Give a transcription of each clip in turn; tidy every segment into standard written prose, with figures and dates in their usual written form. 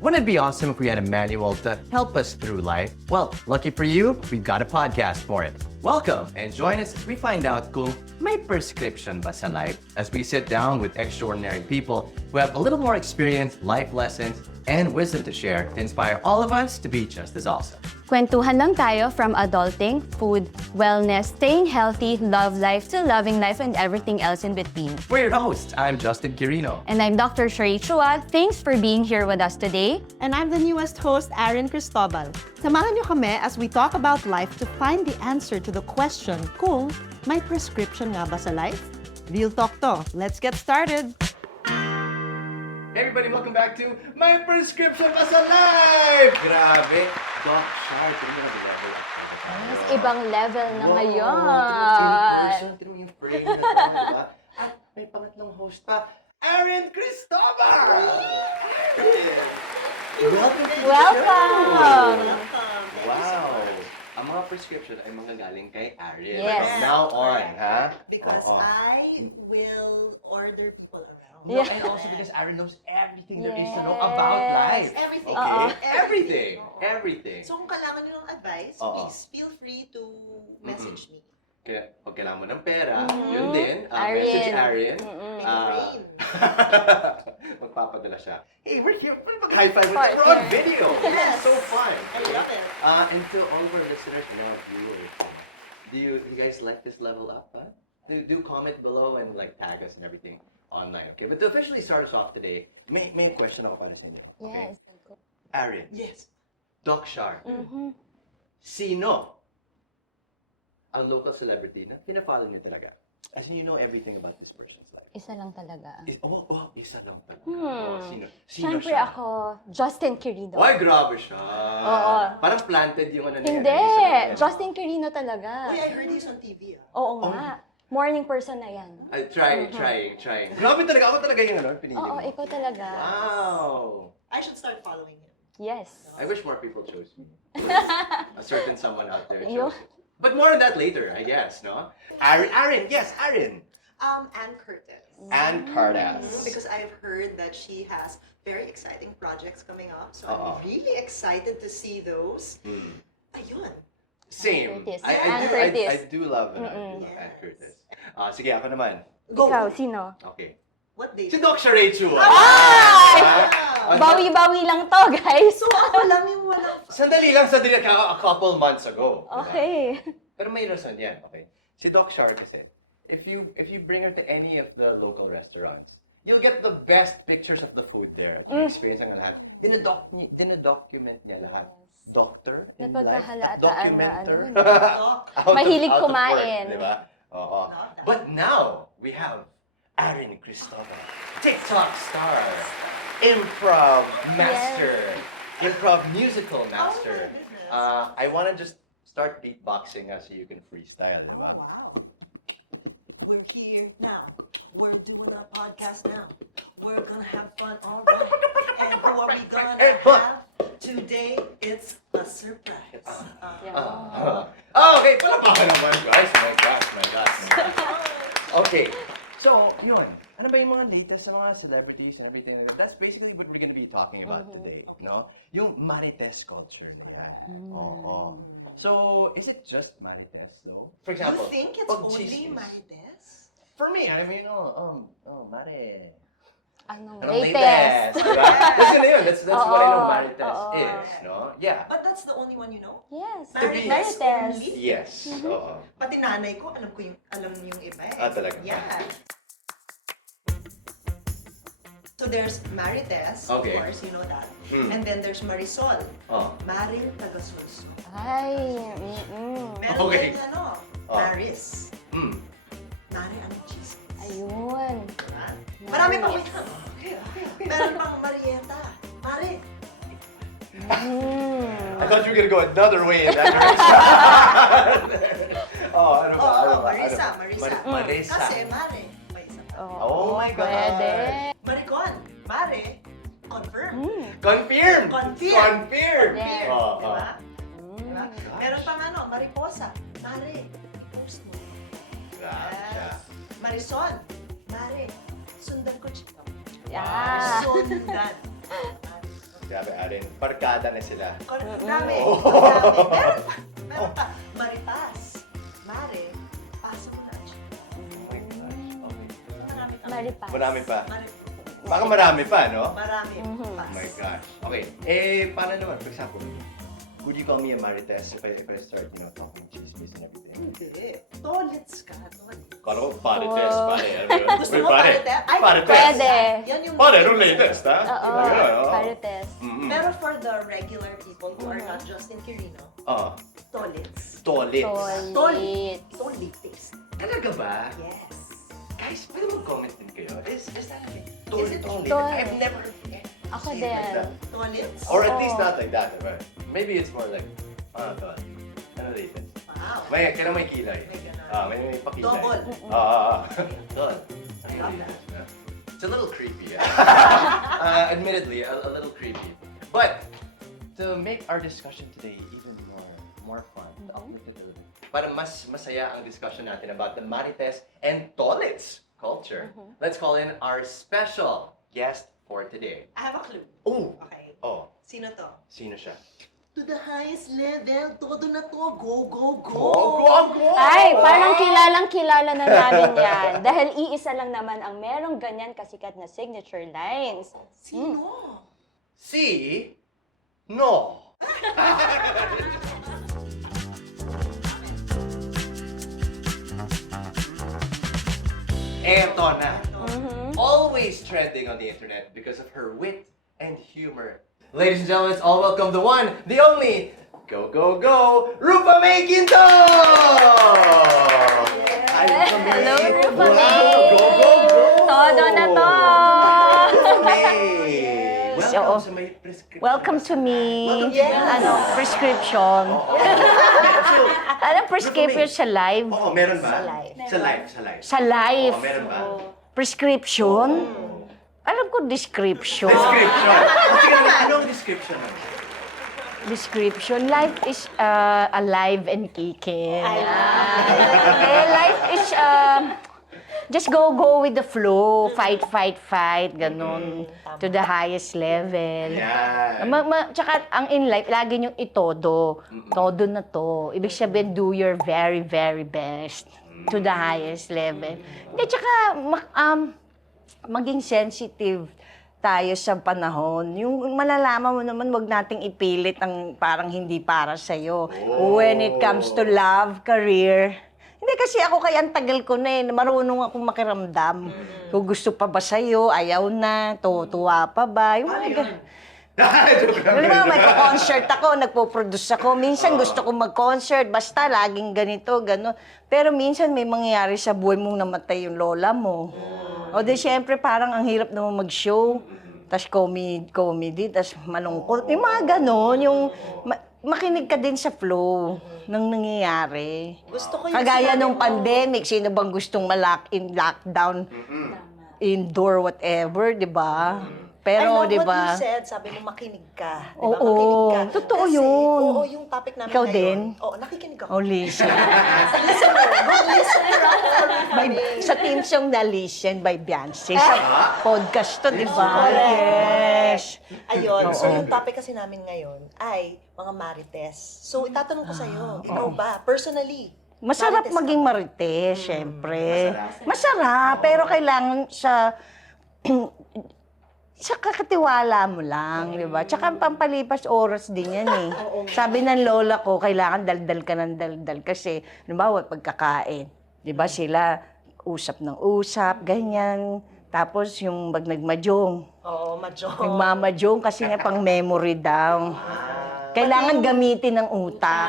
Wouldn't it be awesome if we had a manual to help us through life? Well, lucky for you, we've got a podcast for it. Welcome and join us as we find out kung may prescription ba sa life as we sit down with extraordinary people who have a little more experience, life lessons, and wisdom to share to inspire all of us to be just as awesome. Kwentuhan lang tayo from adulting, food, wellness, staying healthy, love life, to loving life and everything else in between. We're your hosts. I'm Justin Quirino. And I'm Dr. Sherry Chua. Thanks for being here with us today. And I'm the newest host, Aaron Cristobal. Samahan niyo kami as we talk about life to find the answer to the question kung may prescription nga ba sa life? Real talk to. Let's get started! Hey everybody, welcome back to My Prescription Pa Sa Life! Grabe! Doc Shar, tingnan mo na level up. Mas ibang level na ngayon. Tingnan mo yung frame na ito, diba? At may pangatlong host pa, Aaron Cristobal! Welcome to the Welcome! show! Wow! Ang mga prescription ay manggagaling kay Aaron. Yes. From now on, ha? Because Oo. I will order people around. No, Yeah. and also because Aaron knows everything there is to Yes. know about life. Everything. Okay? Oo. Everything. Oo. Everything. So kung kailangan nyo ng advice, Oo. please feel free to message me. Kaya pag kailangan mo ng pera, Mhm. yun din. Aaron. Message Aaron. Mm-mm. Make it rain. Magpapadala siya. Hey, we're here. Mag-high five with Of course, Frog yeah. Video. Yes. It's so fun. I love it. And to all of our listeners and our viewers, do you guys like this level up? Huh? Do comment below and like tag us and everything online. Okay, but to officially start us off today, may question ako para sa inyo. Okay? Yes. Aaron, Yes. Doc Shar, Mhm. sino ang local celebrity na pinafollow niyo talaga? As in, you know everything about this person's life. Isa lang talaga. Isa lang talaga. Hmm. Oh, sino Siyempre siya? ako, Justin Quirino. Ay, grabe siya. Oo. Parang planted yung ano niya. Hindi! yung isa na yan. Justin Quirino talaga. Uy, I heard this on TV. Oo nga. Morning person na yan. Ay, trying. Grabe talaga. Ako talaga yung ano, pinili Oo, mo. ikaw talaga. Wow. I should start following him. Yes. I wish more people chose me. A certain someone out there Yo. chose it. But more on that later, I guess, no? Aaron, yes, Aaron. Ann Curtis. Ann Cardas. Because I've heard that she has very exciting projects coming up. So Oo. I'm really excited to see those. Hmm. Ayun. Same. Curtis. I Ann Curtis. I do love an Mm-mm. Ann Curtis. Sige, ako naman. Go. Ikaw, sino? Okay. What day? Si Doc Sharechu. Ay! Ah, Bawi-bawi lang to, guys. So ako lang yung walang... Sandali, a couple months ago. diba? Okay. Pero may rason yan, okay? Si Doc Shar kasi, if you bring her to any of the local restaurants, you'll get the best pictures of the food there. Experience ang lahat. Dinadocument niya lahat. Doctor in life. Napagkahalataan na Documenter. ano. Doc. Mahilig Out of kumain. work, diba? Oo. Not that. But now, we have Aaron Cristobal, TikTok star, improv master, improv musical master. Oh, my goodness. I want to just start beatboxing so you can freestyle, Oh, diba? wow. We're here now. We're doing our podcast now. We're gonna have fun, all right. And who are we gonna have? Today, it's a surprise. Okay, palapakan naman, guys. My gosh. Okay, so, yun. Ano ba yung mga latest sa mga celebrities and everything like that? That's basically what we're gonna be talking about today, no? Yung Marites culture. Yan. Oo. So, is it just Marites, though? For You example, think it's pag only chismis. Marites? For me, I mean, Mare. Anong Anong latest? diba? That's yun na yun. That's what I know Oo, Marites oo. is, no? Yeah. But that's the only one you know? Yes. be- Marites Marites. only? Yes. Oo. Pati nanay ko, alam yung iba eh. Talaga? Yeah. So there's Marites, Okay. of course, you know that. Hmm. And then there's Marisol. Oh. Maring Tagasunso. Ay, Meron Okay. din Oh. Maris. Mm. Mari ang chismis. Ayun. Marami pang wait lang. Meron pang Marieta. Mari. I thought you were gonna go another way in that direction. ano ba? Marisa. Marisa. Kasi Mari. May isa pa. Oh my God. Pwede. Maricon. Mari. Confirm. Confirm! Confirm. Yes. Oh, Diba? oh. Diba? Meron pang Mariposa. Mari. Post mo. Grabe siya. Marisol. Mari. Sundan ko Yeah. Sundan. Grabe, Aren. Barkada na sila. Dami. Oh. Meron pa. Maripas. Mare, pasa mo na. Oh my gosh. Okay. Marami pa. Maripas. Marami pa. Baka marami pa, no? Marami. Oh my gosh. Okay. Paano naman? For example, would you call me a Marites if I start, talking chismis and everything? Hindi. Tolits ka, tolits. Kala ko Marites, Oh. pare. Alam mo yun? Gusto Uy, mo pare. Marites? Ay, Marites. Pwede. Yan yung Pare, nung latest, ha? Oo. Ganun, oo. Parites. Mm-mm. Pero for the regular people who are not Justin Quirino, Ah, tolits. tolits. Tolit. Tolitis. Talaga ba? Yes. Guys, pwede mo comment din kayo. Is that like Is it tolits? tol- I've never Ako seen it like din. that. Tolits. Or at Oo. least not like that, right? Maybe it's more like, tol. Ano latest? Wow. Kailan may kilay. May ganun. May pakilay. Double. Tol. It's a little creepy. Admittedly, a little creepy. But to make our discussion today even more fun, to uplift it a little bit, para mas masaya ang discussion natin about the Marites and Tolits culture, let's call in our special guest for today. I have a clue. Oh! Okay. Oh, Sino to? sino siya? To the highest level, todo na to. Go, go, go. Go! Ay, parang kilalang-kilala na namin yan. Dahil iisa lang naman ang merong ganyan kasikat na signature lines. Sino? Si? No! Eto na. Always trending on the internet because of her wit and humor. Ladies and gentlemen, let's all welcome the one, the only, go, Rupa May Quinto! Hi, Rupa May. Hello, Rupa Wow, May. Go! Todo na to! Rupa May. Welcome Oo. sa may prescription. Welcome to me. Welcome to Yes. Prescription. Anong prescription sa live? Oo, meron ba? Sa live. Sa live. Sa live? Oo, meron ba? Prescription? Alam ko description. Description. Sige naman, anong description nun? Description. Life is alive and kicking. Life is just go with the flow. Fight. Ganun. To the highest level. Yan. Tsaka ang in life, lagi niyong itodo. Todo na to. Ibig sabihin, do your very, very best to the highest level. Hindi, tsaka maging sensitive tayo sa panahon. Yung malalaman mo naman, wag nating ipilit ang parang hindi para sa'yo. When it comes to love, career, hindi kasi ako kaya ang tagal ko na marunong akong makiramdam. Kung gusto pa ba sa'yo, ayaw na, tuwa pa ba, yung mga alam mo, may pa-concert ako, nagpo-produce ako. Minsan gusto ko mag-concert, basta laging ganito, gano'n. Pero minsan may mangyayari sa buhay mong namatay yung lola mo. O di syempre parang ang hirap naman mag-show. Tapos comedy, tapos malungkot. Yung mga gano'n, yung makinig ka din sa flow ng nangyayari. Gusto ko yung Kagaya sinabi nung mo. pandemic, sino bang gustong lockdown, indoor, whatever, di ba? Pero, di I love what ba? you said. Sabi mo, makinig ka. Di ba? Oo, Makinig ka. totoo Kasi, yun. Oo, yung topic namin Ikaw ngayon. din? Oo, nakikinig ako. Oh, listen. Listener. Good listener ako. Sa team song na Listen by Beyonce. Sa podcast to, di ba? Yes. Ayun. So, yung topic kasi namin ngayon ay mga marites. So, itatanong ko sa'yo, ikaw ba, personally, Masarap marites ka maging ba? marites, syempre. Masarap, pero kailangan sa kakatiwala mo lang, di ba? Tsaka pampalipas oras din yan eh. Sabi ng lola ko, kailangan daldal ka ng daldal kasi, halimbawa, pagkakain, di ba sila usap ng usap, ganyan. Tapos yung pag nagmajong, Oo, madyo. nagmamajong kasi nga pang memory daw. Kailangan gamitin ng utak.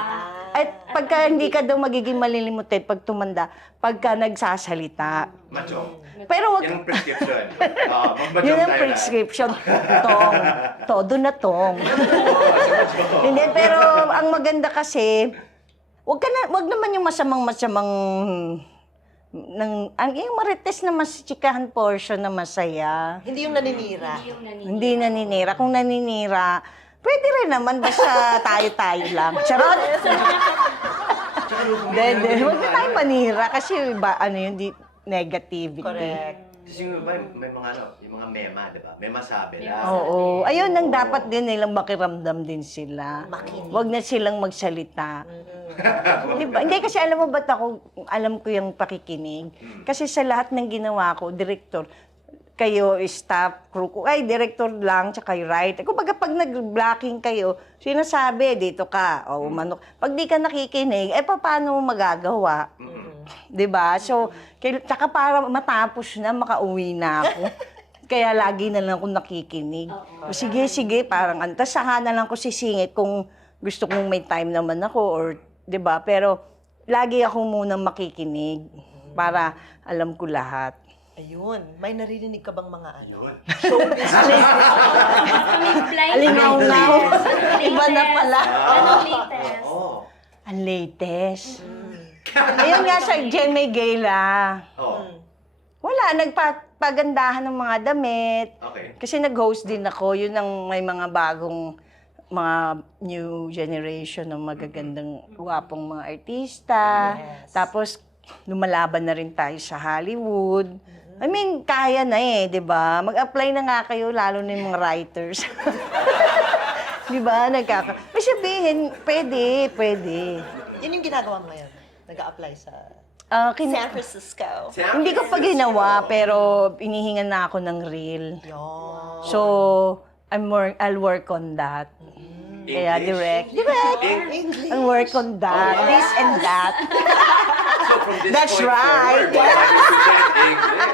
At pagka hindi ka daw magiging malilimutin pag tumanda, pagka nagsasalita. Macho. Pero wag, Yan ang prescription. Magbajong yun ang tayo prescription. Tong, todo na tong. Hindi, pero ang maganda kasi, wag naman yung masamang yung marites na mas chikahan portion na masaya. Hindi yung naninira. Hindi naninira. Kung naninira, pwede rin naman, basta tayo-tayo lang. Charot! Huwag na tayo manira kasi iba, ano yun, negativity. Correct. Kasi yung iba, may mga yung mga mema, di ba? Mema sabi lang. Oo. Ayun ang dapat din nilang makiramdam din sila. Huwag na silang magsalita. Diba? Hindi kasi alam mo ba't alam ko yung pakikinig? Kasi sa lahat ng ginawa ko, director, kayo, staff, crew ko, ay, director lang, tsaka kayo writer. Kumbaga, pag nag-blocking kayo, sinasabi, dito ka, o manok. Pag di ka nakikinig, paano mo magagawa? Diba? So, tsaka para matapos na, makauwi na ako. Kaya lagi na lang ako nakikinig. Sige, sige, parang ano. Tapos saka na lang ako sisingit kung gusto kong may time naman ako, or, diba? Pero, lagi ako munang makikinig para alam ko lahat. Ayun, may naririnig ka bang mga ano? Alingaw-ngaw. Iba na pala. Anong latest? Oo. Ang latest. Ayun nga sa Jemmy Gala. Oo. Wala, nagpagandahan ng mga damit. Okay. Kasi nag-host din ako. Yun ang may mga bagong mga new generation ng magagandang guwapong mga artista. Tapos lumalaban na rin tayo sa Hollywood. I mean, kaya na di ba? Mag-apply na nga kayo, lalo na yung mga writers. Di ba? May sabihin, pwede. Yun yung ginagawa mo ngayon. Nag-a-apply sa San Francisco. Hindi ko pa ginawa, pero inihingan na ako ng reel. Yun. So, I'll work on that. Kaya direct. I'll work on that. This and that. So from this That's point right. forward, we'll have you present English.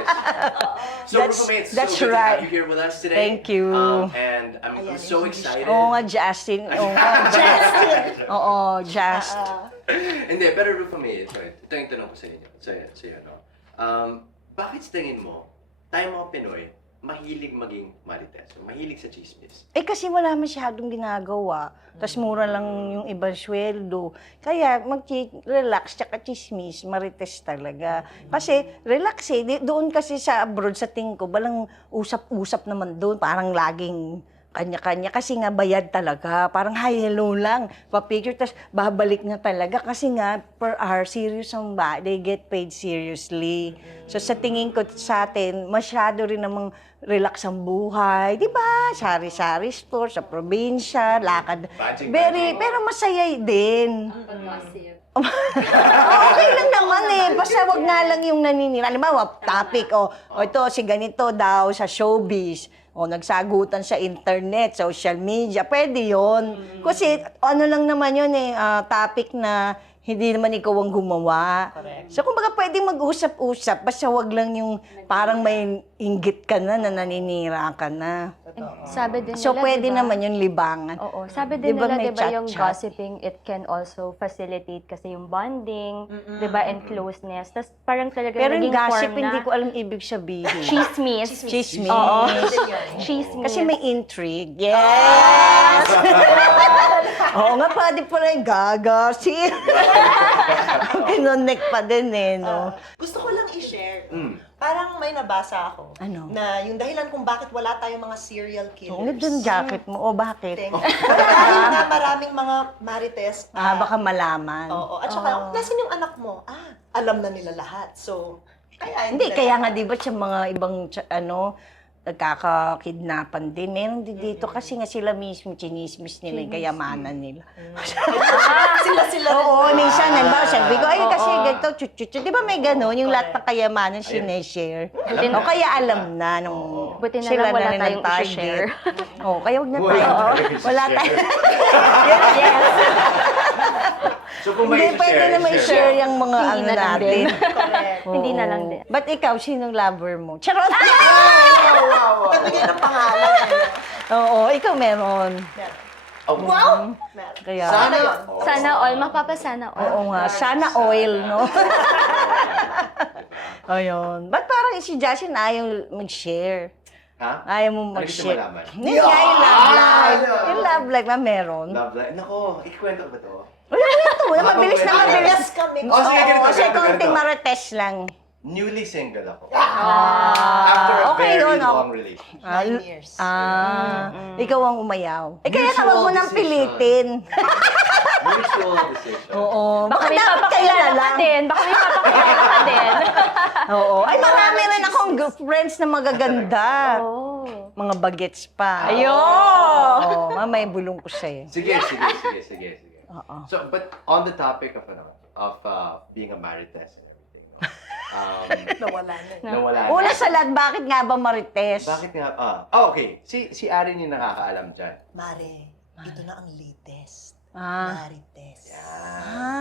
So Rufame, it's That's so good to right. have you here with us today. Thank you. And I'm so excited. Oo nga, Justin. Oo nga. Oo, Just. Hindi, pero Rufame, ito yung tanong ko sa inyo. Sa'yo, no? Bakit sa tingin mo, tayo mga Pinoy, mahilig maging marites, mahilig sa chismis? Kasi wala masyadong ginagawa. Tapos mura lang yung ibang sweldo. Kaya mag-relax, tsaka chismis, marites talaga. Kasi relax doon kasi sa abroad, sa tingin ko, balang usap-usap naman doon. Parang laging kanya-kanya. Kasi nga bayad talaga. Parang hi, hello lang. Pa-picture, tapos babalik na talaga. Kasi nga, per hour, serious ang they get paid seriously. So sa tingin ko sa atin, masyado rin namang relax ang buhay. Di ba? Sari-sari store, sa probinsya, lakad. Pero masaya din. Okay lang naman Basta wag nga lang yung naninira. Halimbawa, topic, ito, si ganito daw sa showbiz. Nagsagutan sa internet, social media. Pwede yon. Kasi ano lang naman yun topic na hindi naman ikaw ang gumawa. Correct. So, kumbaga pwedeng mag-usap-usap, basta wag lang yung parang may inggit ka na naninira ka na. Sabi din So, nila, pwede diba? naman yung libangan. Oo. Sabi din Diba nila, may diba, yung chat-chat? gossiping, it can also facilitate kasi yung bonding, diba, and closeness. Tapos parang talaga Pero yung naging gossip, form na hindi ko alam ibig sabihin. chismis. Chismis. Oo. Yun. Chismis. Kasi may intrigue. Yes! Oo nga, pwede pala yung gagasip. Kinonek pa din no? Gusto ko lang i-share. Parang may nabasa ako. Ano? Na yung dahilan kung bakit wala tayong mga serial Oo, killers. yung jacket mo. Bakit? Dahil na maraming mga marites. Baka malaman. Oo. At saka, nasan yung anak mo? Alam na nila lahat. So, Hindi, kaya nga di ba sa mga ibang, nagkaka-kidnapan din. Meron din dito kasi nga sila mismo, chinismis nila yung kayamanan nila. sila Oo, minsan, sabi ko, kasi ganito, chuchuchu. Di ba may gano'n? Yung lahat ng kayamanan sineshare. O kaya alam na nung Buti na sila lang wala rin tayong nag-target. i-share. Oo, kaya huwag na tayo. Wala tayo. So kung Hindi, may pwede naman i-share yung mga Hindi ano na lang natin. din. Correct. Hindi na lang din. But ikaw, sinong lover mo? Charot! Nagbigay ng pangalan. Oo, ikaw meron. Wow! Kaya, Sana, Sana all, mapapasana all. oo nga, sana oil, no? Ayun. Ba't parang si Justin ayaw mag-share? Ha? Ayaw mo Ano gusto mag-share. malaman? Hindi nga, yung love life. Yung love life, meron. Love life. Nako, ikikwento ko ba to? Wala, mabilis na mabilis. Yes kami. Oh, sige, ganito, Oo, kasi ganito, konting ganito. marites lang. Newly single ako. After a okay very yun, long relationship. 9 years. Ikaw ang umayaw. Kaya Mutual wag mo nang decision. pilitin. Mutual decision. Oo. Baka Baka may dapat papakilala kailan ka lang. din. Baka may papakilala ka din. Oo. Ay, marami rin akong friends na magaganda. Oh. Mga bagets pa. Ayun! Oo, mamay bulong ko sa'yo. Sige. Oo. So, but on the topic of being a marites and everything, Nawala na. nawala na. Una sa lahat, bakit nga ba Marites? Bakit nga? Okay. Si Arin yung nakakaalam dyan. Mare, ito na ang latest. Ah. Marites.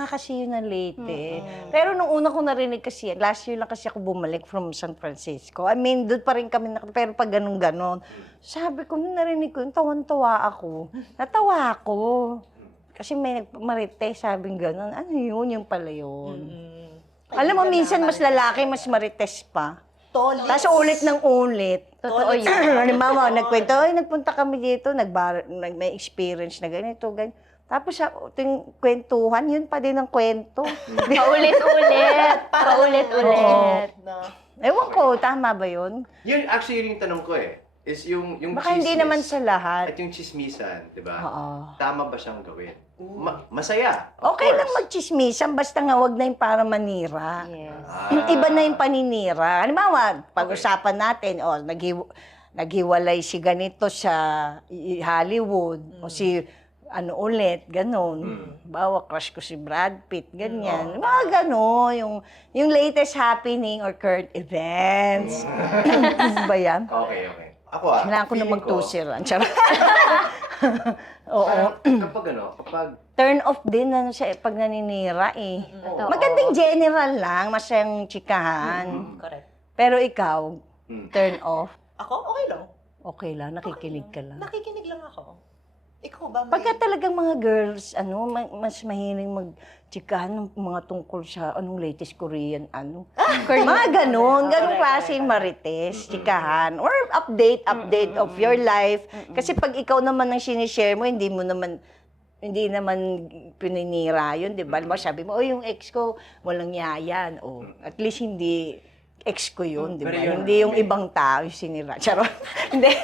Kasi yun ang latest. Pero nung una ko narinig kasi, last year lang kasi ako bumalik from San Francisco. I mean, doon pa rin kami, pero pag ganun-ganon. Sabi ko, nung narinig ko, tawan-tawa ako. Natawa ako. Kasi may Marites, sabing ganon. Ano yun? Yung pala yun. Alam mo, minsan mas lalaki, mas Marites pa. Tolits. Tapos ulit ng ulit. Totoo yun. Halimbawa, nagkwento, nagpunta kami dito, may experience na ganito, ganyan. Tapos yung kwentuhan, yun pa din ang kwento. Paulit-ulit. Paulit-ulit. No. Ewan ko, tama ba yun? Yun, actually, yung tanong ko is yung Baka hindi chismis naman sa lahat. At yung chismisan, di ba? Oo. Tama ba siyang gawin? Masaya. of Okay course. lang magchismisan, basta nga wag na yung para manira. Yes. Iba na yung paninira. Halimbawa, pag-usapan natin, naghiwalay si ganito sa Hollywood, o si ano ulit, ganon. Bawa, crush ko si Brad Pitt, ganyan. Mga ganon, yung latest happening or current events. Ano ba yan? Okay. Ako Kailangan ko na feeling magtusiran. Charot. Oo. Kapag Turn off din ano siya pag naninira eh. Totoo. Magandang general lang, masyang chikahan. Correct. Pero ikaw, turn off, Ako, okay lang. okay lang, nakikinig ka lang. Nakikinig lang ako. Ikaw ba? Pagka talagang mga girls, mas mahiling magchikahan ng mga tungkol sa latest Korean, mga ganun klase yung marites, chikahan, or update of your life. Kasi pag ikaw naman ang sinishare mo, hindi naman pininira yun, di ba? Sabi mo, yung ex ko, walang yayan. At least hindi ex ko yun, di ba? Pero yun, Hindi yung ibang tao yung sinira. Charot. Hindi.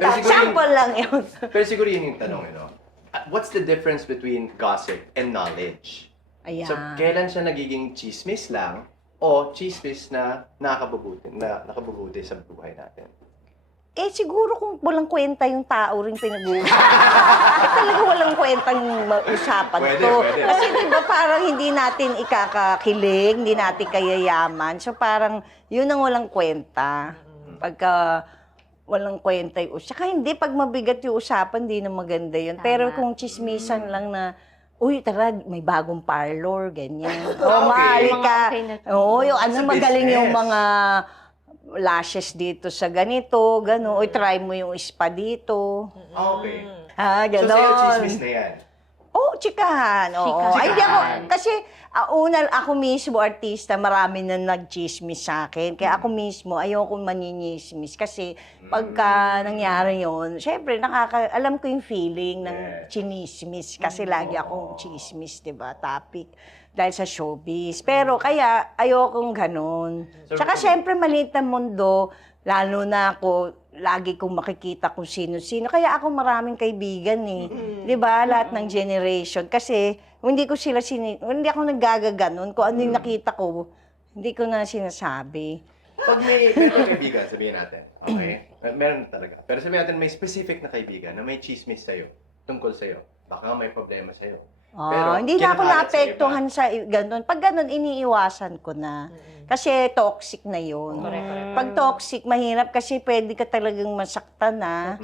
Pero siguro Sample lang yun. Pero siguro yun yung tanong, what's the difference between gossip and knowledge? Ayan. So, kailan siya nagiging chismis lang o chismis na nakabubuti sa buhay natin? Siguro kung walang kwenta yung tao rin pinag-uusapan. Talaga walang kwentang usapan Pwede. Kasi diba parang hindi natin ikakakilig, hindi natin kayayaman. So parang yun ang walang kwenta. Pagka walang kwenta yung saka hindi, pag mabigat yung usapan, hindi na maganda yun. Pero kung chismisan lang na, uy, tara, may bagong parlor, ganyan. Mahali ka. Okay na to. Yung It's a magaling yung business. mga lashes dito sa ganito, gano'n. Uy, try mo yung spa dito. Okay. So, Gano'n. sa'yo chismis na yan. Chikahan. Oo. Chikahan. Ay, hindi ako, kasi ako mismo, artista, marami na nag-chismis sa akin. Kaya ako mismo, ayoko maninismis. Kasi pagka nangyari yun, syempre, alam ko yung feeling ng chinismis. Kasi lagi akong chismis, di ba? Topic. Dahil sa showbiz. Pero kaya, ayokong ganun. Tsaka syempre, maliit na mundo, lalo na ako, lagi kong makikita kung sino-sino. Kaya ako maraming kaibigan eh. Di ba? Lahat ng generation. Kasi, hindi ako naggagaganon. Kung ano yung nakita ko, hindi ko na sinasabi. Pag may kaibigan, sabihin natin, okay? Meron talaga. Pero sabihin natin, may specific na kaibigan na may chismis sa'yo, tungkol sa'yo. Baka may problema sa'yo. Pero, Hindi na ako kinakalat sa naapektuhan sa ganun. Pag ganun, iniiwasan ko na. Kasi toxic na yun. Pag toxic, mahirap kasi pwede ka talagang masaktan na.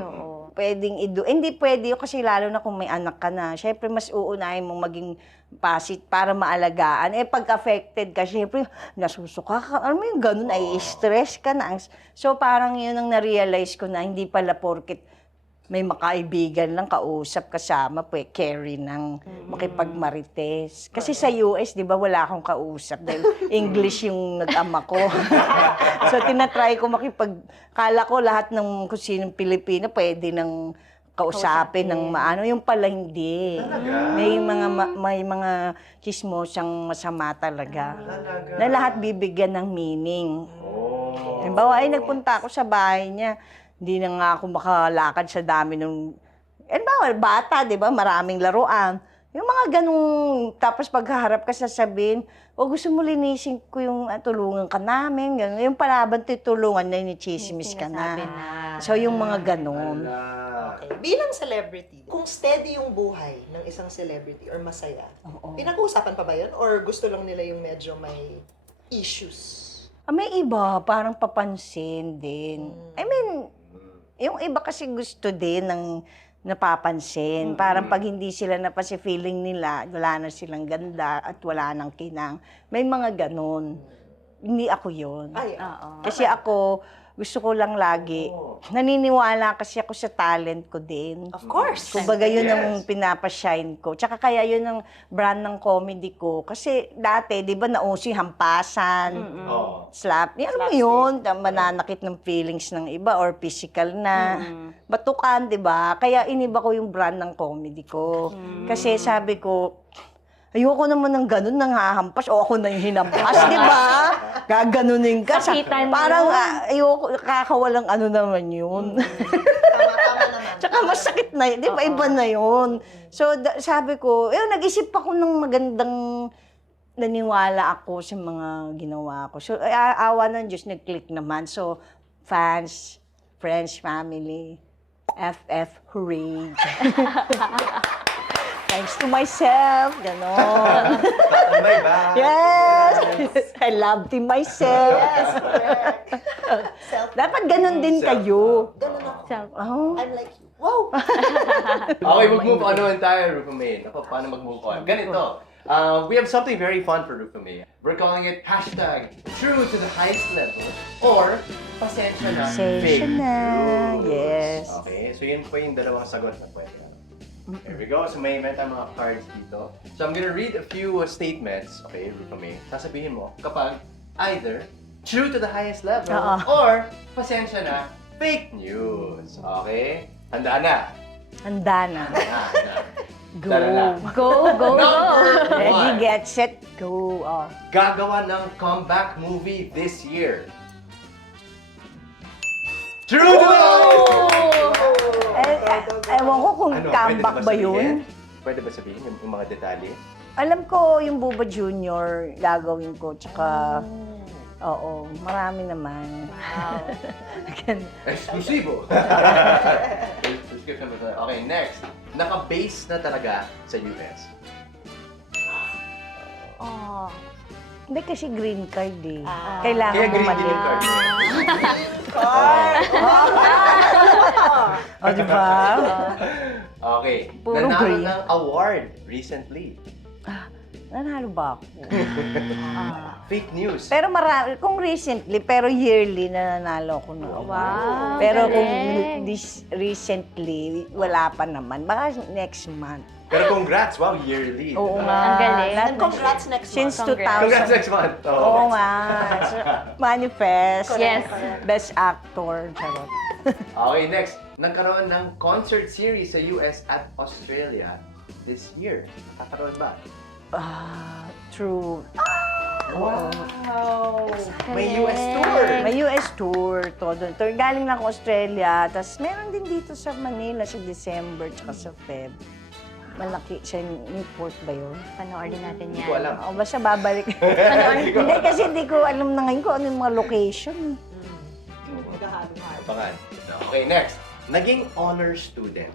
Pwedeng hindi pwede yun kasi lalo na kung may anak ka na. Siyempre, mas uunahin mong maging pasit para maalagaan. Pag affected ka, siyempre, nasusuka ka. Alam mo yung ganun, ay stress ka na. So, parang yun ang na-realize ko na hindi pala porket may makaibigan lang kausap kasama, carry ng makipagmarites. Kasi sa US, di ba, wala akong kausap dahil English yung nag-ama ko. So, tinatry ko kala ko lahat ng kung sinong Pilipino pwede nang kausapin ng maano. Yung pala hindi. May mga chismosang masama talaga. Na lahat bibigyan ng meaning. Halimbawa, nagpunta ako sa bahay niya. Hindi na nga ako makalakad sa dami ng... bata, di ba? Maraming laruan. Yung mga ganung, tapos pagharap ka sasabihin, o gusto mo linisin ko yung tulungan ka namin, gano'n. Yung palaban tutulungan na ni-chismis ka Sinasabi na. na. So yung mga ganun. Okay. Bilang celebrity, kung steady yung buhay ng isang celebrity or masaya, pinag-uusapan pa ba yun? Or gusto lang nila yung medyo may issues? May iba, parang papansin din. I mean, yung iba kasi gusto din ng napapansin. Parang pag hindi sila napasi feeling nila, wala na silang ganda at wala nang kinang. May mga ganun. Hindi ako yun. Ay, Kasi ako, gusto ko lang lagi, naniniwala kasi ako sa talent ko din. of course. Kumbaga yun ang pinapashine ko. Tsaka kaya yun ang brand ng comedy ko. Kasi dati, di ba, nauso yung hampasan, slap. Alam mo yun, mananakit ng feelings ng iba or physical na. Batukan, di ba? Kaya iniba ko yung brand ng comedy ko. Kasi sabi ko, ayoko naman ng ganun, nang hahampas, o ako na yung hinampas, di ba? Gaganunin ka. Sakitan Parang mo. ayoko, kakawalang ano naman yun. Tama naman. Tsaka masakit na yun, di ba? Iba na yun. So, sabi ko, nag-isip ako ng magandang naniwala ako sa mga ginawa ko. So, awa ng Diyos, nag-click naman. So, fans, friends, family, FF, hooray. Thanks to myself, gano'n. Tatambay ba? Yes! I love to myself. Yes, correct. Dapat ganun din kayo. Ganun ako. Oh. I'm like, wow! Okay, mag-move on naman tayo, Rupa May. Ako, paano mag-move on? Ganito. We have something very fun for Rupa May. We're calling it hashtag true to the highest level or pasensya na Pasensya fake na, news. yes. Okay, so yun po yung dalawang sagot na pwede. Here we go. So may tayong mga cards dito. So I'm gonna read a few statements. Okay, Rupa May. Sasabihin mo kapag either true to the highest level or pasensya na fake news. Okay? Handa na. Handa na. Go. Tara na. Go, go, go. Number Ready, one. get, set, go. Oh. Gagawa ng comeback movie this year. True to the Ewan ko kung Ano, comeback pwede ba sabihin? yun. Pwede ba sabihin yung mga detalye? Alam ko yung Buba Junior gagawin ko. Tsaka, oo, marami naman. Wow. Exclusivo! Description ba? Okay, next. Naka-base na talaga sa US. Hindi kasi green card eh. Kailangan Kaya green bumalik. green card. O, di ba? Okay. Puro Nanalo green. ng award recently. Nanalo ba ako? Fake news. Pero marami, kung recently, pero yearly nananalo ako na. Wow, Pero kung galing. this recently, wala pa naman. Baka next month. Pero congrats, wow, yearly. Oo diba? nga. Ang galing. Lahat And na- congrats next Since month. 2000. Congrats next month. Oo nga. So, manifest. Yes. Best actor. Charot. Okay, next. Nagkaroon ng concert series sa US at Australia this year. Nakakaroon ba? True. Wow! May US tour! May US tour. Todo. Tour. Galing na ako Australia. Tapos meron din dito sa Manila sa December tsaka sa Feb. Malaki siya. Newport ba yun? Panoorin natin Hindi yan. ko alam. O basta babalik. Hindi ko Hindi kasi hindi ko alam na ngayon kung ano yung mga location. Magahalo-halo. Abangan. Okay, next. Naging honor student.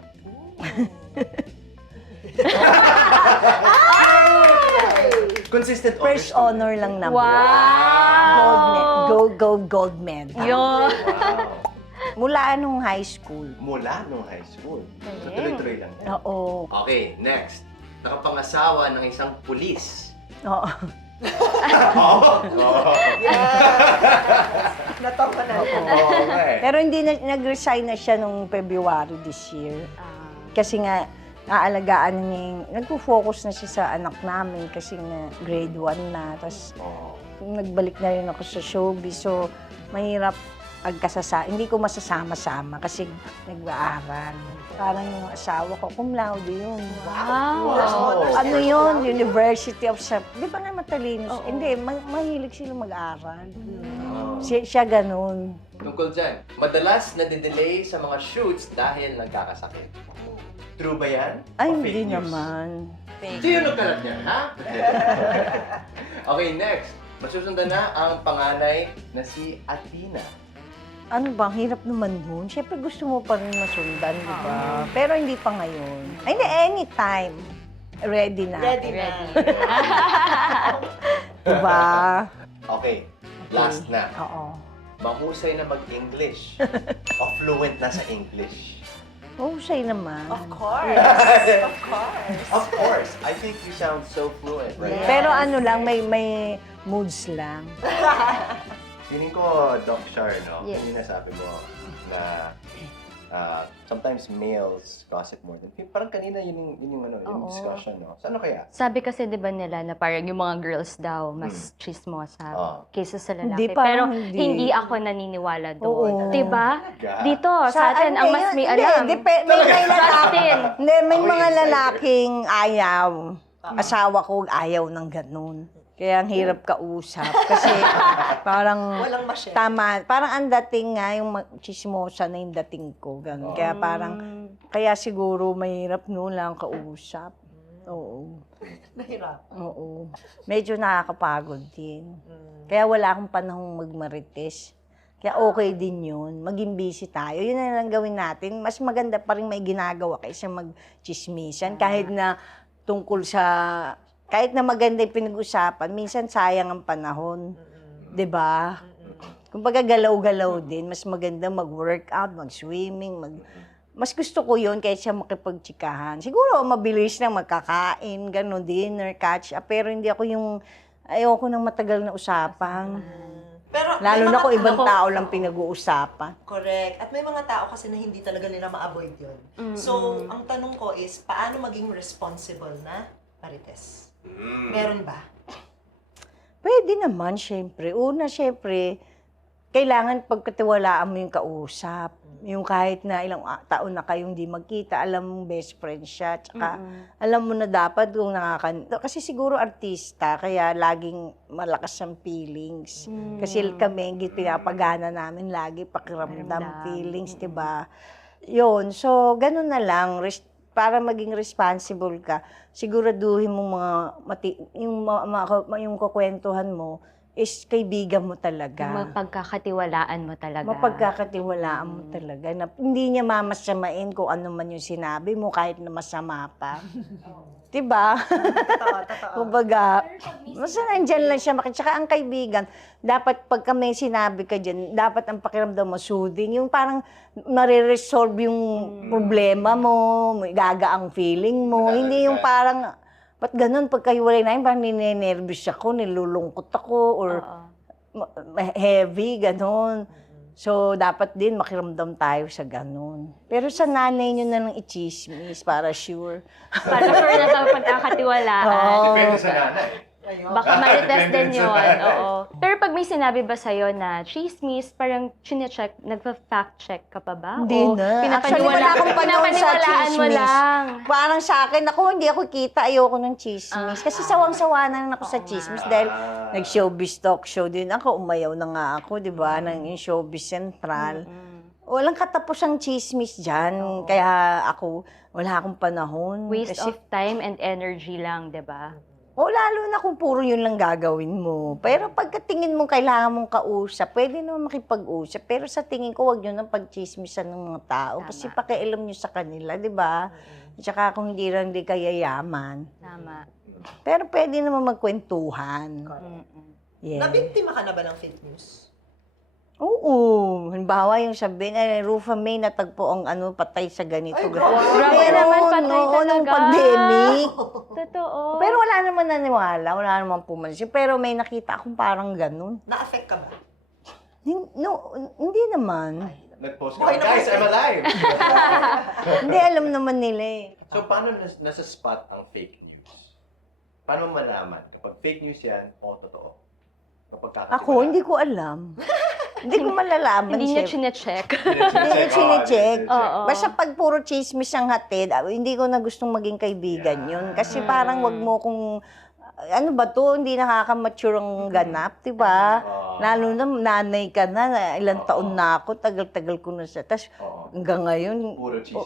Consistent First honor honor lang naman. Wow! Gold medal. Yun. Wow. Mula nung high school. Mula nung high school. So tuloy-tuloy lang yan. Oo. Okay, next. Nakapangasawa ng isang pulis. Oo. Oo. Natawa na. Okay. Pero hindi na, nag-resign na siya nung February this year. Kasi nga, naalagaan niya yung, nagpo-focus na siya sa anak namin kasi nga grade 1 na. Tapos Oh. nagbalik na rin ako sa showbiz. So, mahirap hindi ko masasama-sama kasi nag-aaral. Parang yung asawa ko, cum laude yun. Wow. Ano yun? University of Di ba nga matalino? Hindi, mahilig sila mag-aral. Siya ganun. Tungkol dyan, madalas nadidelay sa mga shoots dahil nagkakasakit. True ba yan? Ay, O fake hindi news? naman. Sino nagkalat niyan, ha? Okay, next. Masusundan na ang panganay na si Athena. Ano ba, ang hirap naman nun. Siyempre gusto mo pa rin masundan, di ba? Pero hindi pa ngayon. Ay, hindi, anytime. Ready na. Ready na. Diba? Okay, last na. Oo. Mahusay na mag-English. O fluent na sa English. Mahusay naman. Of course. Of course. Of course. I think you sound so fluent right now. Pero ano lang, may moods lang. Feeling ko, Doc Shar, no? Yes. Yung nasabi mo na sometimes males gossip more than parang kanina yun yung Oo. discussion, no? So ano kaya? Sabi kasi 'di ba nila na parang yung mga girls daw mas chismosa Oo. kaysa sa lalaki. Hindi, Pero parang hindi. hindi ako naniniwala doon. Oo. 'Di ba? God. Dito sa atin ang mas may Hindi, alam. may Sa atin. Hindi, may Ako mga yung inside. lalaking ayaw. Asawa ko ayaw ng ganun. Kaya ang hirap kausap. Kasi parang Walang ma-share. tama. Parang ang dating nga, yung chismosa na yung dating ko. Ganun. Kaya parang, kaya siguro mahirap no lang kausap. Oo. Nahirap. Oo. Medyo nakakapagod din. Kaya wala akong panahong magmarites. Kaya okay din yun. Maging busy tayo. Yun na lang gawin natin. Mas maganda pa rin may ginagawa kaysa magchismisan. Kahit na tungkol sa, kahit na maganda yung pinag-usapan, minsan sayang ang panahon. 'Di ba? Kumbaga galaw-galaw din. Mas maganda mag-workout, mag-swimming, mas gusto ko yun kaysa makipagtsikahan. Siguro mabilis lang magkakain, gano'n, dinner, catch up. Pero hindi ako yung, ayoko ng matagal na usapan. Pero may Lalo na mga kung ibang tao- tao lang pinag-uusapan. Correct. At may mga tao kasi na hindi talaga nila ma-avoid yun. So, ang tanong ko is, paano maging responsible na marites? Meron ba? Pwede naman, syempre. Una, syempre, kailangan pagkatiwalaan mo yung kausap. Yung kahit na ilang taon na kayong di magkita, alam mong best friend siya. Tsaka alam mo na dapat kung kasi siguro artista, kaya laging malakas ang feelings. Kasi kami, pinapagana namin lagi, pakiramdam, feelings, di ba? Yun, so ganun na lang. Para maging responsible ka, siguraduhin mo yung kukwentuhan mo, is kaibigan mo talaga. Mapagkakatiwalaan mo talaga. Mapagkakatiwalaan mo talaga. Na hindi niya mamasamain kung ano man yung sinabi mo kahit na masama pa. Diba? Totoo. Kumbaga, basta nandyan lang siya. Tsaka ang kaibigan, dapat pagka may sinabi ka dyan, dapat ang pakiramdam mo soothing. Yung parang mariresolve yung problema mo, gaga ang feeling mo. Hindi yung parang, ba't ganun, pagkahiwalay na yun, parang ninenervous ako, nilulungkot ako, or heavy, ganun. So, dapat din makiramdam tayo sa ganun. Pero sa nanay nyo na lang i-chismis, para sure. Para sure na sa pagkakatiwalaan. Depende sa nanay. Ayun. Baka marites din Depende sa yun. nanay. Oo. Pero pag may sinabi ba sa'yo na chismis, parang chine-check, nagpa-fact check ka pa ba? Hindi O na. Actually, wala akong panahon sa pinapaniwalaan mo chismis. lang. Parang sa akin, hindi ako kita, ayoko ng chismis. Kasi sawang-sawa na ako sa chismis dahil nag-showbiz talk show din ako, umayaw na nga ako, di ba, ng yung showbiz central. Walang katapusang chismis dyan. Kaya ako, wala akong panahon. Waste Kasi, of time and energy lang, di ba? lalo na kung puro yun lang gagawin mo. Pero pagkatingin mo, kailangan mong kausap, pwede naman makipag-usap. Pero sa tingin ko, wag nyo nang pagchismisan ng mga tao. Kasi pakialam nyo sa kanila, di ba? Tsaka kung hindi lang di kaya yaman. Tama. Pero pwede naman magkwentuhan. Yes. Nabiktima ka na ba ng fake news? Oo. Halimbawa yung sabihin, Rufa May natagpo ang patay sa ganito. Ay, ganito. grabe Meron, naman, patay nung talaga. pandemic. Totoo. Pero wala naman naniwala, wala naman pumansin. Pero may nakita akong parang ganun. Na-affect ka ba? Hindi naman. Nag-post Buhay ka, na guys, kasi. I'm alive! Hindi, alam naman nila eh. So, paano nasa spot ang fake news? Paano mo malaman kapag fake news yan o totoo? Kapag kakatiwala. Ako, hindi ko alam. Hindi ko malalaman. Hindi niya chef. chine-check. Hindi niya chinecheck. Oo. Basta pag puro chismis ang hatid, hindi ko na gustong maging kaibigan yun. Kasi parang wag mo kung ano ba to, hindi nakaka-mature ang ganap, di ba? Lalo na nanay ka na, ilang taon na ako, tagal-tagal ko na siya. Tapos hanggang ngayon, Puro cheese.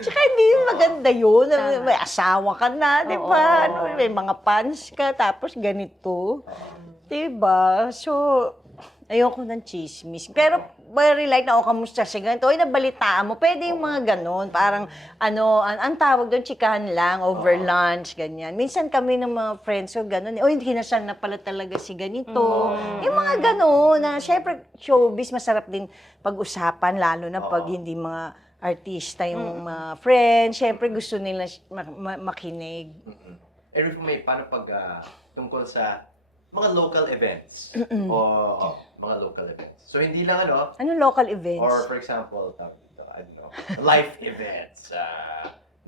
tsaka hindi maganda yun. May asawa ka na, di ba? Ano, may mga fans ka, tapos ganito. Di ba? So, ayoko ng chismis. Pero, very like na, kamusta siya ganito? Oy, nabalitaan mo. Pwede yung mga ganon. Parang, ang tawag doon, chikahan lang, over lunch, ganyan. Minsan kami ng mga friends ko, ganon. Oy, kinasal na pala talaga si ganito. Yung mga ganon, na syempre, showbiz, masarap din pag-usapan, lalo na pag hindi mga artista yung mga friends. Syempre, gusto nila makinig. Every may paano pag tungkol sa mga local events. Mga local events. So, hindi lang Anong local events? or for example, I don't know, life events.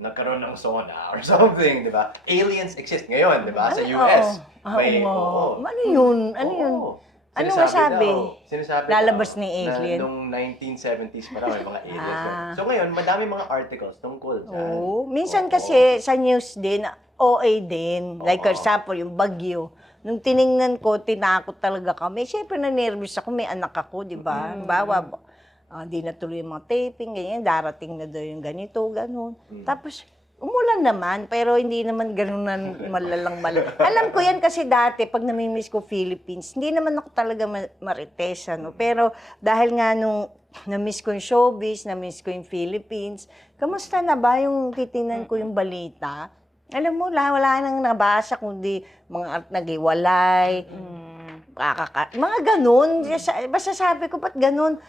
Nagkaroon ng sauna or something, di ba? Aliens exist ngayon, di ba? Sa US. Ano yun? Ano yun? Ano masabi? Sinasabi Lalabas daw ni alien? Na nung 1970s pa raw may mga aliens. So ngayon, madami mga articles tungkol dyan. Minsan kasi sa news din, OA din. Like for example, yung Bagyo. Nung tiningnan ko, tinakot talaga kami. Siyempre, na-nervous ako. May anak ako, di ba? Bawa, di natuloy yung mga taping, ganyan. Darating na daw yung ganito, ganun. Tapos, umulan naman, pero hindi naman ganun na malalang. Alam ko yan kasi dati, pag namimiss ko Philippines, hindi naman ako talaga marites, Pero dahil nga nung na-miss ko yung showbiz, na-miss ko yung Philippines, kamusta na ba yung titingnan ko yung balita? Alam mo, wala nang nabasa kundi mga nagiwalay, mga ganun. Basta sabi ko, ba't ganun?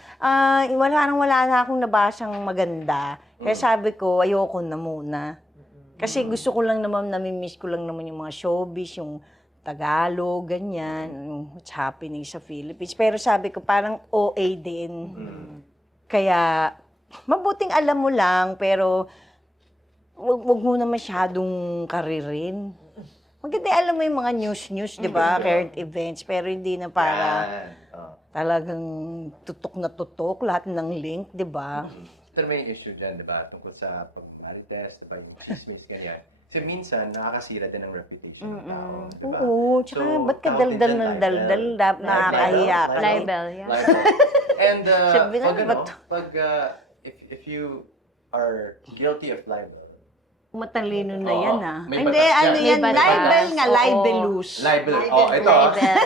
Wala na akong nabasang maganda. Kaya sabi ko, ayoko na muna. Kasi gusto ko lang naman, namimiss ko lang naman yung mga showbiz, yung Tagalog, ganyan, what's happening sa Philippines. Pero sabi ko, parang OA din. Kaya, mabuting alam mo lang, pero wag mo na masyadong karirin. Maganda alam mo yung mga news, di ba? Current events, pero hindi na para talagang tutok na tutok, lahat ng link, di ba? Pero may issue din, di ba? Tungkol sa pag-marites, di ba? Yung chismis, ganyan. Kasi minsan, nakakasira din ang reputation ng tao, di ba? Oo, tsaka ba't ka daldal ng daldal, nakakahiya ka? Libel, yeah. And Sabi na, if you are guilty of libel, Matalino na yan, may Hindi, batas ano yan. yan, May batas. libel nga, Oo. libelous. libel, ito. Libel.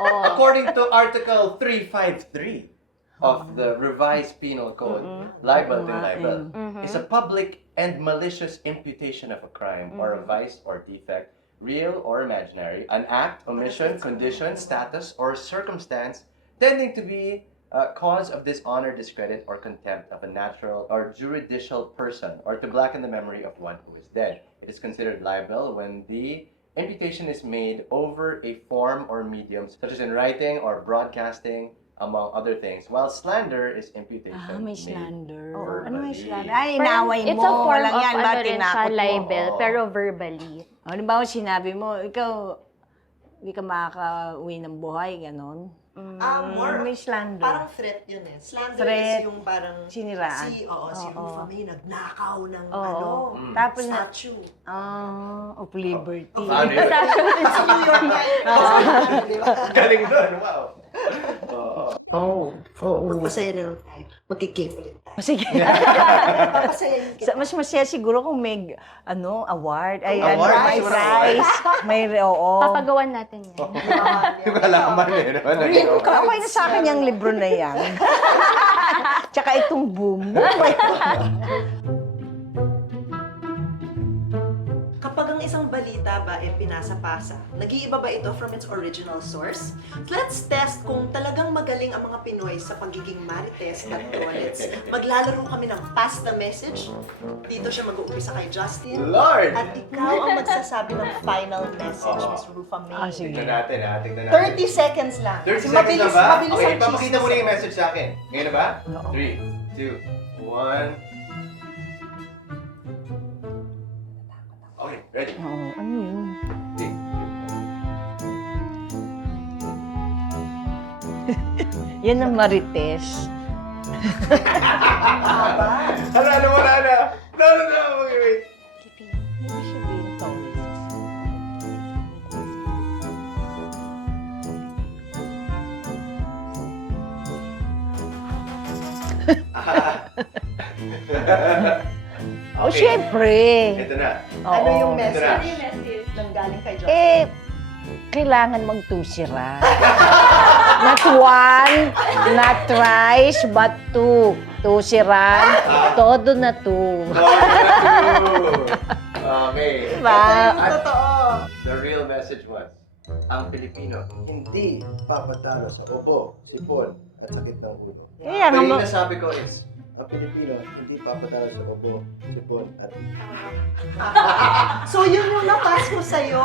Oo. According to Article 353 of the Revised Penal Code, libel to libel is a public and malicious imputation of a crime or a vice or defect, real or imaginary, an act, omission, condition, status, or circumstance tending to be cause of dishonor, discredit, or contempt of a natural or juridical person, or to blacken the memory of one who is dead. It is considered libel when the imputation is made over a form or medium, such as in writing or broadcasting, among other things, while slander is imputation May made slander. verbally. Ano may slander? Ay, Parang inaway mo. it's a form Walang of yan, ba rin siya, tinakot mo? libel, Oo. pero verbally. Halimbawa, sinabi mo, ikaw, hindi ka makaka-uwi ng buhay, ganon. More May slander. Parang threat yun eh. Slander Threat. is yung parang Siniraan. si Rufa May nagnakaw ng Oo. Tapos na, statue. of liberty. Ano yun? Sa New York Times. Di ba? Galing doon, wow. Masaya na lang tayo. Magkikip ulit tayo. Sige. Papasayahin kita. Mas masaya siguro kung may, award. Ay, Award? may Siguro prize. May, oo. Papagawan natin yan. Yung kalaman eh. Okay na sa akin yung libro na yan. Tsaka itong boom. Kapag ang isang balita ba ay pinasa-pasa, nag-iiba ba ito from its original source? Let's test kung talagang magaling ang mga Pinoy sa pagiging marites at toilets. Maglalaro kami ng Pass the Message. Dito siya mag-uumpisa kay Justin. Lord! At ikaw ang magsasabi ng final message, Miss Rufa May. sige. Tignan natin, tignan natin. 30 seconds lang. 30 Kasi seconds na ba? mabilis Okay, ang ipapakita mo na chismis. yung message sa akin. Ngayon na ba? 3, 2, 1. Okay, ready? Oo, ano yun? Yan ang marites. Ano mo na? No, wait. O, syempre. Ito na. Ano yung Oo. message nang galing kay Justin? Eh, kailangan magtusira. Not one, not thrice, but two. Tusiran, todo na two. Okay. Diba? Totoo. The real message was, ang Pilipino, Hindi papatalo sa ubo, sipon, at sakit ng ulo. Kaya nga pero yung mo, nasabi ko is, Ang Pilipino, hindi papatalo sa ubo, sipon, at So yun yung napas ko sa'yo.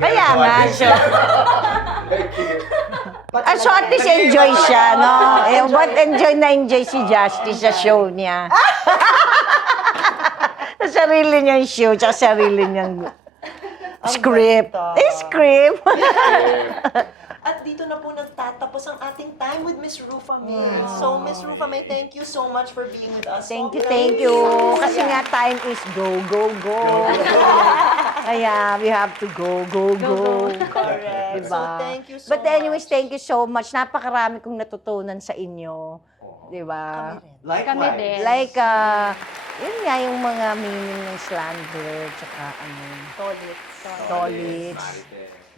kaya nga siya. thank you. So at least enjoy siya, no? Eh, but enjoy na enjoy si Justice sa show niya. Sa sarili niyang show, tsaka sarili niyang script. Script. At dito na po nagtatapos ang ating time with Miss Rufa May. So, Miss Rufa May, thank you so much for being with us. Thank you, Sobrang thank you. Kasi nga time is go, go, go. Kaya we have to go, go, go. correct. Diba? So, thank you so But anyways, much. thank you so much. Napakarami kong natutunan sa inyo. Diba? Kami din. Like, yun nga yung mga meaning ng slander, tsaka ano, tolits.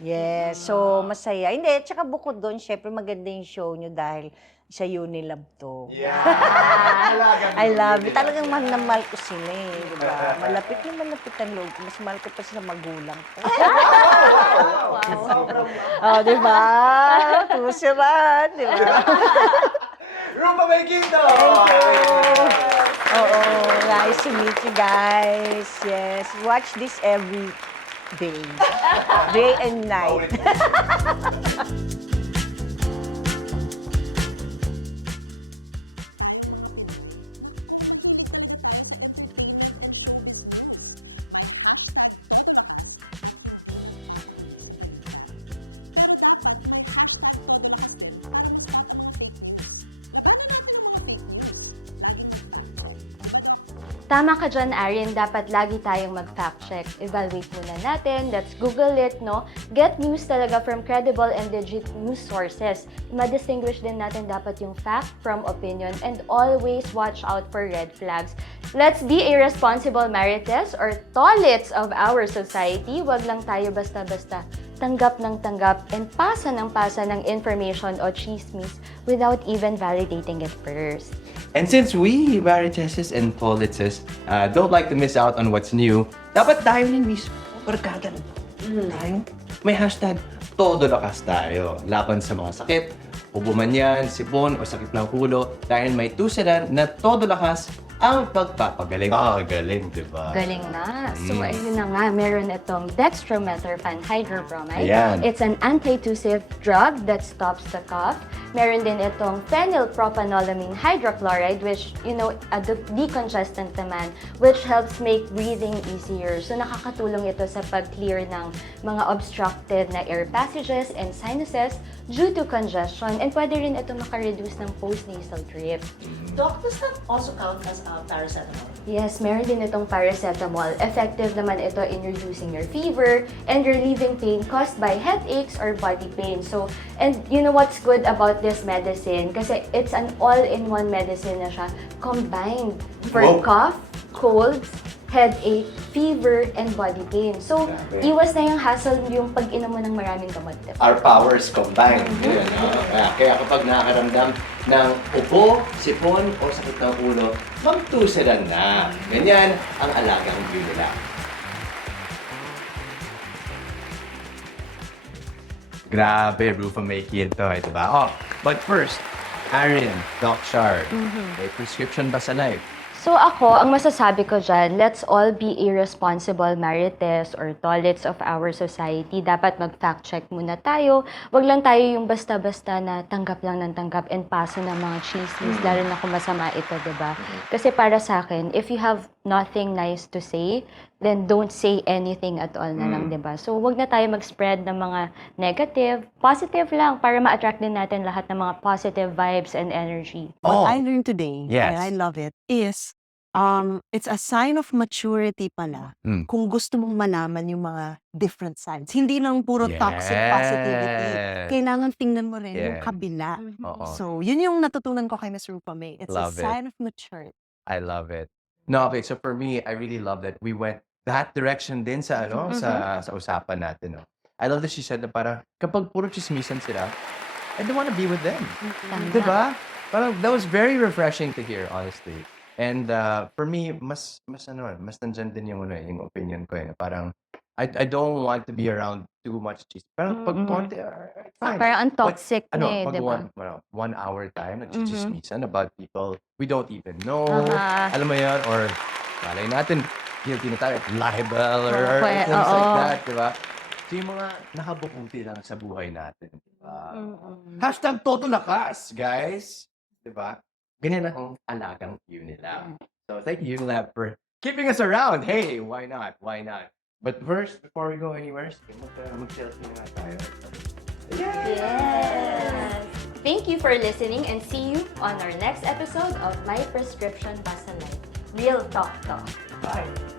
Yes, so masaya. Hindi, tsaka bukod doon, syempre maganda yung show nyo dahil sa Unilab to. I love it. Talagang mahal na mahal ko sila eh, di ba? Malapit na malapit ang loob. Mas mahal ko pa sila magulang ko. Oh, di ba? Tusiran, di ba? Rupa May Quinto! Oo, nice to meet you guys. Yes, watch this every day. Day and night. Tama ka dyan, Erin. Dapat lagi tayong mag-fact check. Evaluate muna natin. Let's Google it, no? Get news talaga from credible and legit news sources. Ma-distinguish din natin dapat yung fact from opinion and always watch out for red flags. Let's be a responsible marites or tolits of our society. Wag lang tayo basta-basta tanggap ng tanggap and pasa ng information o chismis without even validating it first. And since we, Mariteses and Politzes, don't like to miss out on what's new, dapat tayo rin mismo, barkada tayo. May hashtag, todo lakas tayo. Laban sa mga sakit, ubo man yan, sipon o sakit ng ulo, dahil may tusiran na todo lakas ang pagpapagaling. Galing, di ba? Galing na. So, ayun na nga, meron itong dextromethorphan hydrobromide. Ayan. It's an anti-tussive drug that stops the cough. Meron din itong phenylpropanolamine hydrochloride, which, a decongestant naman, which helps make breathing easier. So, nakakatulong ito sa pag-clear ng mga obstructed na air passages and sinuses due to congestion. And pwede rin ito makareduce ng post-nasal drip. Doc, does that also count as paracetamol? Yes, meron din itong paracetamol. Effective naman ito in reducing your fever and relieving pain caused by headaches or body pain. So, and you know what's good about this medicine? Kasi it's an all-in-one medicine na siya, combined for cough, colds, headache, fever, and body pain. So, iwas na yung hassle yung pag-inom mo ng maraming gamot. Our powers combined. Yun, no? Kaya kapag nakakaramdam ng ubo, sipon o sakit ng ulo, magtusiran na. Ganyan ang alagang Unilab. Grabe, Rufa May Quinto. Ito ba? Oh, but first, Erin, Doc Shar, may prescription ba sa life? So ako, ang masasabi ko dyan, let's all be irresponsible marites or tolits of our society. Dapat mag-fact check muna tayo. Wag lang tayo yung basta-basta na tanggap lang ng tanggap and paso ng mga chismis, lalo na kung masama ito, diba? Kasi para sa akin, if you have nothing nice to say, then don't say anything at all na lang, diba? So wag na tayo mag-spread ng mga negative, positive lang para ma-attract din natin lahat ng mga positive vibes and energy. What I learned today, Yes. and I love it, is It's a sign of maturity pala Mm. kung gusto mong malaman yung mga different sides. Hindi lang puro toxic positivity. Yes. Kailangan tingnan mo rin yung Yeah. kabila. Oo. So, yun yung natutunan ko kay Miss Rupa May. It's Love a it. sign of maturity. I love it. No, okay, so for me, I really love that we went that direction din sa sa usapan natin, no. I love that she said na parang kapag puro chismisan sila, I don't want to be with them. Diba? Parang that was very refreshing to hear, honestly. And for me, mas nandyan din yung yung opinion ko na parang I don't want to be around too much chismis. Parang pag konti, fine. Parang ang But, toxic na eh, pag di ba? 1 hour time, nagchichismisan about people we don't even know. Aha. Alam mo yan, or malay natin, guilty na tayo, libel, or Okay, things like oo. that, di ba? So yung mga nakabukuti lang sa buhay natin, di ba? Hashtag Toto Lakas, guys! Di ba? Ganyan ang alagang Unilab. So thank you, Unilab, for keeping us around. Hey, why not? Why not? But first, before we go anywhere, mag-selfie na nga tayo. Yes! Thank you for listening and see you on our next episode of My Prescription Basa Life. Real Talk Talk. Bye!